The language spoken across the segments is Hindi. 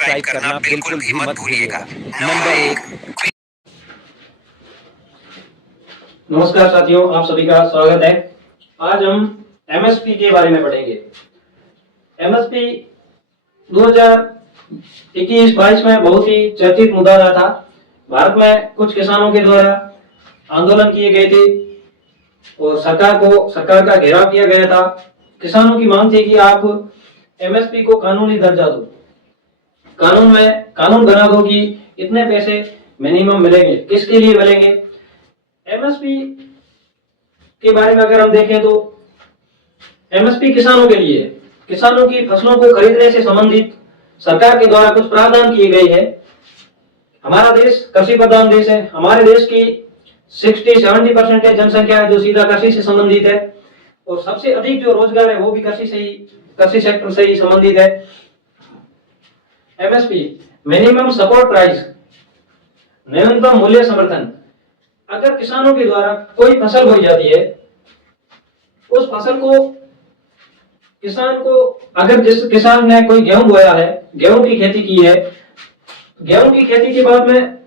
सब्सक्राइब करना बिल्कुल भी मत भूलिएगा। नंबर 1। नमस्कार साथियों, आप सभी का स्वागत है। आज हम एमएसपी के बारे में पढ़ेंगे। एमएसपी 2021-22 में बहुत ही चर्चित मुद्दा रहा था। भारत में कुछ किसानों के द्वारा आंदोलन किए गए थे और सरकार का घेराव किया गया था। किसानों की मांग थी कि आप एमएसपी को कानूनी दर्जा दो, कानून बना दो कि इतने पैसे मिनिमम मिलेंगे। किसके लिए मिलेंगे? एमएसपी के बारे में अगर हम देखें तो एमएसपी किसानों के लिए, किसानों की फसलों को खरीदने से संबंधित सरकार के द्वारा कुछ प्रावधान किए गए हैं। हमारा देश कृषि प्रधान देश है। हमारे देश की 60-70% जनसंख्या है जो सीधा कृषि से संबंधित है और सबसे अधिक जो रोजगार है वो भी कृषि सेक्टर से ही संबंधित है। एमएसपी मिनिमम सपोर्ट प्राइस, न्यूनतम मूल्य समर्थन। अगर किसानों के द्वारा कोई फसल बोई जाती है, उस फसल को अगर जिस किसान ने कोई गेहूं बोया है, गेहूं की खेती की है, गेहूं की खेती के बाद में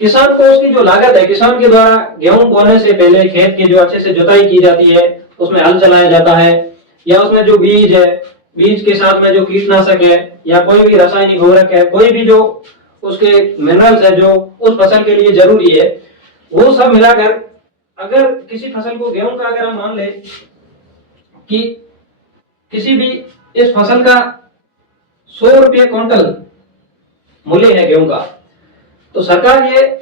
किसान को उसकी जो लागत है, किसान के द्वारा गेहूं बोने से पहले खेत की जो अच्छे से जुताई की जाती है, उसमें हल चलाया जाता है, या उसमें जो बीज है, बीज के साथ में जो कीटनाशक है या कोई भी रासायनिक उर्वरक है, कोई भी जो उसके मिनरल्स है जो उस फसल के लिए जरूरी है, वो सब मिलाकर अगर किसी फसल को, गेहूं का अगर हम मान ले कि किसी भी इस फसल का 100 रुपये क्विंटल मूल्य है गेहूं का, तो सरकार ये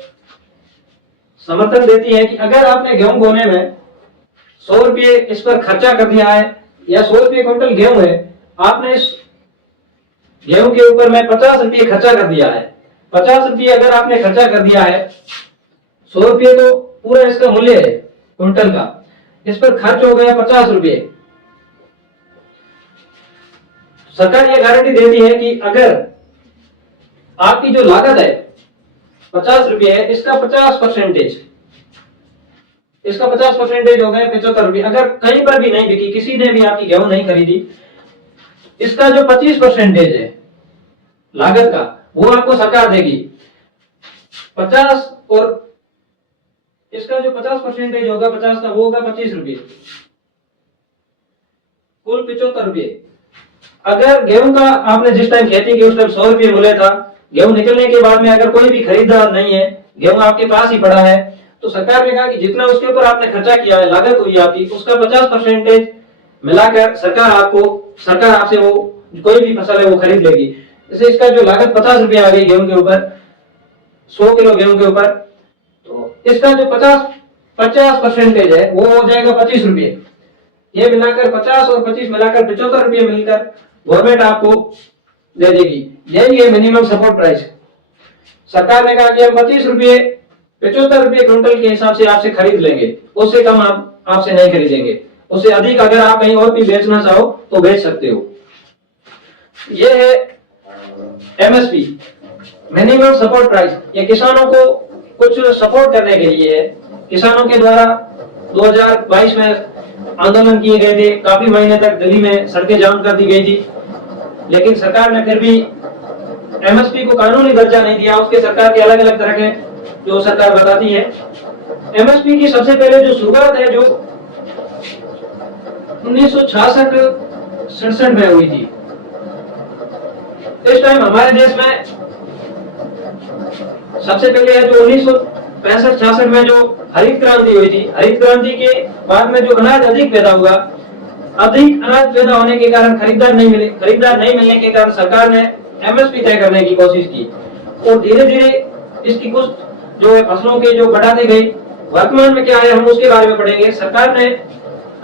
समर्थन देती है कि अगर आपने गेहूं बोने में 100 रुपये इस पर खर्चा कर दिया है या 100 रुपये क्विंटल गेहूं है, आपने इस गेहूं के ऊपर में 50 रुपये खर्चा कर दिया है। 50 रुपये अगर आपने खर्चा कर दिया है, 100 रुपये तो पूरा इसका मूल्य है क्विंटल का, इस पर खर्च हो गया 50 रुपये। सरकार ये गारंटी देती है कि अगर आपकी जो लागत है 50 रुपये है, इसका 50% हो गए 75 रुपये। अगर कहीं पर भी नहीं बिकी, किसी ने भी आपकी गेहूं नहीं खरीदी, इसका जो 25% है लागत का, वो आपको सरकार देगी। 50 और इसका जो 50% होगा 50 का, वो होगा 25 रुपये, कुल 75 रुपये। अगर गेहूं का आपने जिस टाइम खेती की उस टाइम 100 रुपये मूल्य था, गेहूं निकलने के बाद में अगर कोई भी खरीदार नहीं है, गेहूं आपके पास ही पड़ा है, तो सरकार ने कहा कि जितना उसके ऊपर आपने खर्चा किया है, लागत हुई आपकी, उसका 50% मिलाकर सरकार आपसे वो कोई भी फसल है वो खरीद लेगी। जैसे इसका जो लागत 50 रुपये आ गई गेहूं के ऊपर, 100 किलो गेहूं के ऊपर, तो इसका जो 50% है वो हो जाएगा 25 रुपये। ये मिलाकर 50 और 25 मिलाकर 75 रुपये मिलकर गवर्नमेंट आपको दे देगी। यही है मिनिमम सपोर्ट प्राइस। सरकार ने कहा कि हम 25 रुपये 75 रुपये क्विंटल के हिसाब से आपसे खरीद लेंगे, उससे कम आपसे नहीं खरीदेंगे। उससे अधिक अगर आप कहीं और भी बेचना चाहो तो बेच सकते हो। ये है एमएसपी, मिनिमम सपोर्ट प्राइस। ये किसानों को कुछ सपोर्ट करने के लिए है। किसानों के द्वारा 2022 में आंदोलन किए गए थे, काफी महीने तक दिल्ली में सड़कें जाम कर दी गई थी, लेकिन सरकार ने फिर भी एमएसपी को कानूनी दर्जा नहीं दिया। उसके सरकार के अलग अलग तरह के जो सरकार बताती है। एमएसपी की सबसे पहले जो शुरुआत है जो 1966-67 में हुई थी। इस टाइम हमारे देश में सबसे पहले है जो 1965-66 में जो हरित क्रांति हुई थी। हरित क्रांति के बाद में जो अनाज अधिक पैदा हुआ, अधिक अनाज पैदा होने के कारण खरीदार नहीं मिलने के कारण सरकार ने एमएसपी तय करने की कोशिश की और धीरे धीरे इसकी कुछ जो है फसलों के जो बढ़ाते गई। वर्तमान में क्या है हम उसके बारे में पढ़ेंगे। सरकार ने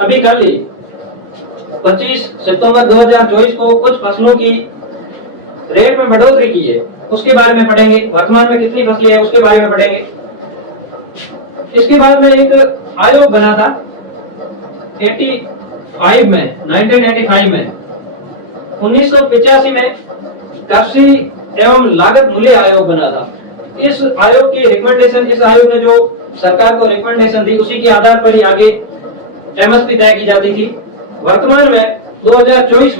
अभी कल ही 25 सितंबर 2024 को कुछ फसलों की रेट में बढ़ोतरी की है, उसके बारे में पढ़ेंगे। वर्तमान में कितनी फसलें हैं उसके बारे में पढ़ेंगे। इसके बाद में एक आयोग बना था 1985 में 1985 में कृषि एवं लागत मूल्य आयोग बना था। इस आयोग की रिकमेंडेशन, इस आयोग ने जो सरकार को रिकमेंडेशन दी, उसी के आधार पर ही आगे एमएसपी तय की जाती थी। वर्तमान में 2024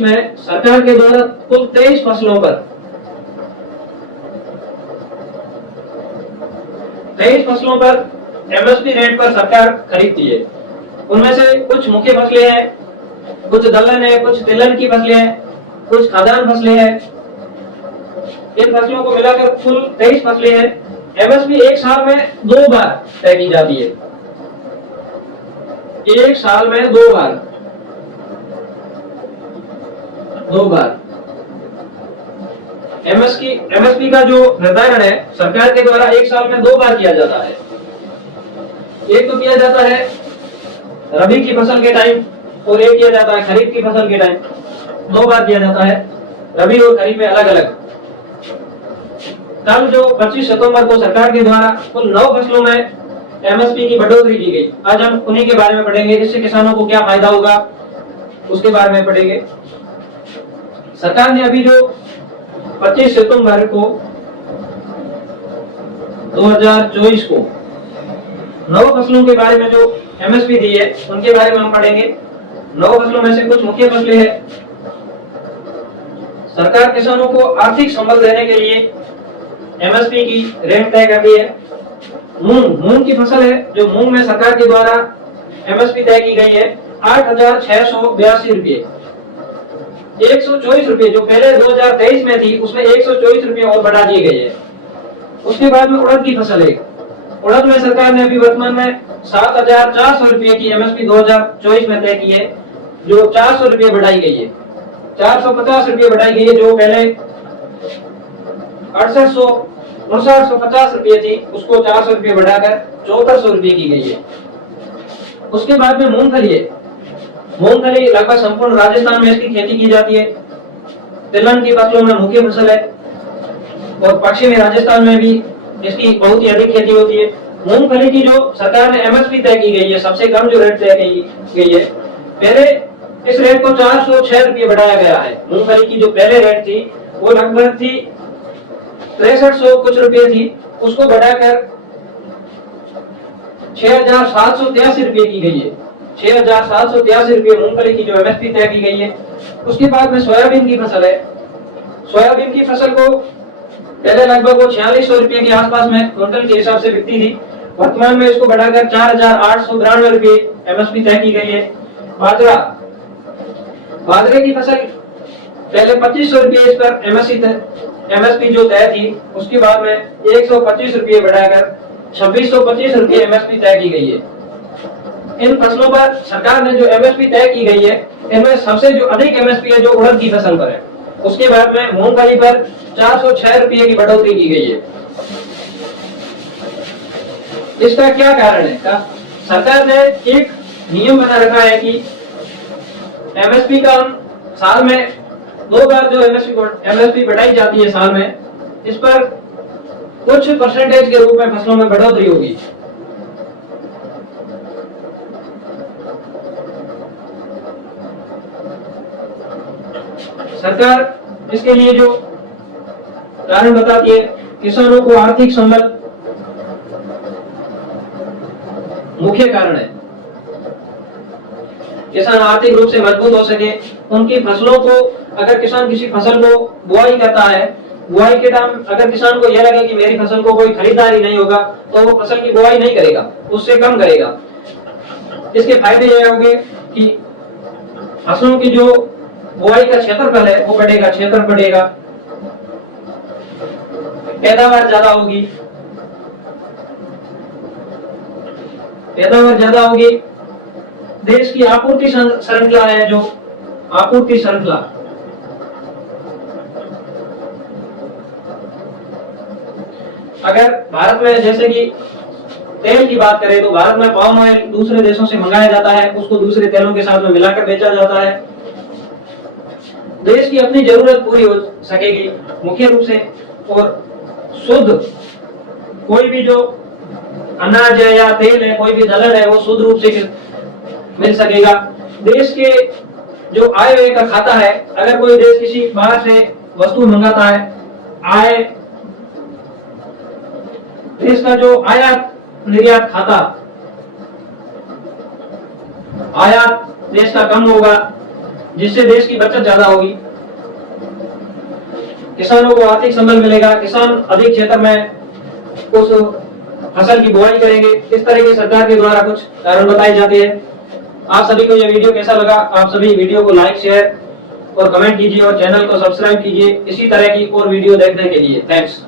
में सरकार के द्वारा कुल 23 फसलों पर 23 फसलों पर एमएसपी रेट पर सरकार खरीदती है। उनमें से कुछ मुख्य फसलें हैं, कुछ दलहन है, कुछ तिलहन की फसलें हैं, कुछ खाद्यान्न फसलें हैं। इन फसलों को मिलाकर कुल 23 फसलें हैं। एमएसपी एक साल में 2 बार तय की जाती है। एक साल में 2 बार एमएसपी का जो निर्धारण है सरकार के द्वारा एक साल में 2 बार किया जाता है। एक तो किया जाता है रबी की फसल के टाइम और एक किया जाता है खरीफ की फसल के टाइम। 2 बार किया जाता है, रबी और खरीफ में अलग अलग। कल जो 25 सितंबर को सरकार के द्वारा कुल 9 फसलों में एमएसपी की बढ़ोतरी की गई। आज हम उन्हीं के बारे में पढ़ेंगे, इससे किसानों को क्या फायदा होगा उसके बारे में पढ़ेंगे। सरकार ने अभी जो 25 सितंबर को 2024 को 9 फसलों के बारे में जो एमएसपी दी है उनके बारे में हम पढ़ेंगे। 9 फसलों में से कुछ मुख्य फसलें हैं। सरकार किसानों को आर्थिक संबल देने के लिए एमएसपी की रेट तय करती है। मूंग की फसल है, जो मूंग में सरकार के द्वारा एमएसपी तय की गई है 8,682 रुपये। 124 रुपये जो पहले 2023 में थी उसमें 124 रुपये और बढ़ा दिए गए हैं। उसके बाद में उड़द की फसल है। उड़द में सरकार ने अभी वर्तमान में 7,400 रुपये की एमएसपी 2024 में तय की है, जो 400 रुपये बढ़ाई गई है। 450 रुपये बढ़ाई गई है, जो पहले 6850 रुपये थी, उसको 400 रुपये बढ़ाकर 7400 रुपये की गई है। उसके बाद में मूंगफली है। मूंगफली लगभग संपूर्ण राजस्थान में इसकी खेती की जाती है। तिलहन की फसलों में मुख्य फसल है और पश्चिमी राजस्थान में भी इसकी बहुत ही अधिक खेती होती है। मूंगफली की जो सरकार ने एमएसपी तय की गई है, सबसे कम जो रेट तय की गई है, पहले इस रेट को 406 रुपये बढ़ाया गया है। मूंगफली की जो पहले रेट थी वो लगभग थी 6300 कुछ रुपये थी, उसको बढ़ाकर 6,783 रुपये की गई है। 6,783 रुपये मूंगफली की जो एमएसपी तय की गई है। उसके बाद में सोयाबीन की फसल है। सोयाबीन की फसल को पहले लगभग वो 4600 रुपये के आसपास में क्विंटल के हिसाब से बिकती थी। वर्तमान में इसको बढ़ाकर 4,893 रुपये एमएसपी तय की गई है। बाजरे की फसल पहले 2500 रुपये इस पर एमएसपी जो तय थी, उसके बाद में 125 रुपये बढ़ाकर 2625 रुपये एमएसपी तय की गई है। इन फसलों पर सरकार ने जो एमएसपी तय की गई है, इनमें सबसे जो अधिक एमएसपी है जो उड़द की फसल पर है। उसके बाद में मूंगफली पर 406 रुपये की बढ़ोतरी की गई है। इसका क्या कारण है? सरकार ने एक नियम बना रखा है कि एमएसपी का साल में 2 बार जो एमएसपी बढ़ाई जाती है साल में, इस पर कुछ परसेंटेज के रूप में फसलों में बढ़ोतरी होगी। सरकार इसके लिए जो कारण बताती है, किसानों को आर्थिक संबल मुख्य कारण है। किसान आर्थिक रूप से मजबूत हो सके, उनकी फसलों को, अगर किसान किसी फसल को बुआई करता है, बुआई के टाइम अगर किसान को यह लगे कि मेरी फसल को कोई खरीदार ही नहीं होगा, तो वो फसल की बुआई नहीं करेगा, उससे कम करेगा। इसके फायदे यह होंगे कि फसलों की जो बुआई का क्षेत्रफल है वो बढ़ेगा, क्षेत्र बढ़ेगा, पैदावार ज्यादा होगी, देश की आपूर्ति श्रृंखला है, जो आपूर्ति श्रृंखला, अगर भारत में जैसे कि तेल की बात करें तो भारत में पाम ऑयल दूसरे देशों से मंगाया जाता है, उसको दूसरे तेलों के साथ में मिलाकर बेचा जाता है। देश की अपनी जरूरत पूरी हो सकेगी मुख्य रूप से, और शुद्ध कोई भी जो अनाज है या तेल है, कोई भी दलहन है, वो शुद्ध रूप से मिल सकेगा। देश के जो आय व्यय का खाता है, अगर कोई देश किसी बाहर से वस्तु मंगाता है, आय देश का जो आयात निर्यात खाता, आयात देश का कम होगा, जिससे देश की बचत ज्यादा होगी, किसानों को आर्थिक संबल मिलेगा, किसान अधिक क्षेत्र में उस फसल की बुआई करेंगे। इस तरह की सरकार के द्वारा कुछ कारण बताए जाते हैं। आप सभी को यह वीडियो कैसा लगा? आप सभी वीडियो को लाइक, शेयर और कमेंट कीजिए और चैनल को सब्सक्राइब कीजिए इसी तरह की और वीडियो देखने के लिए। थैंक्स।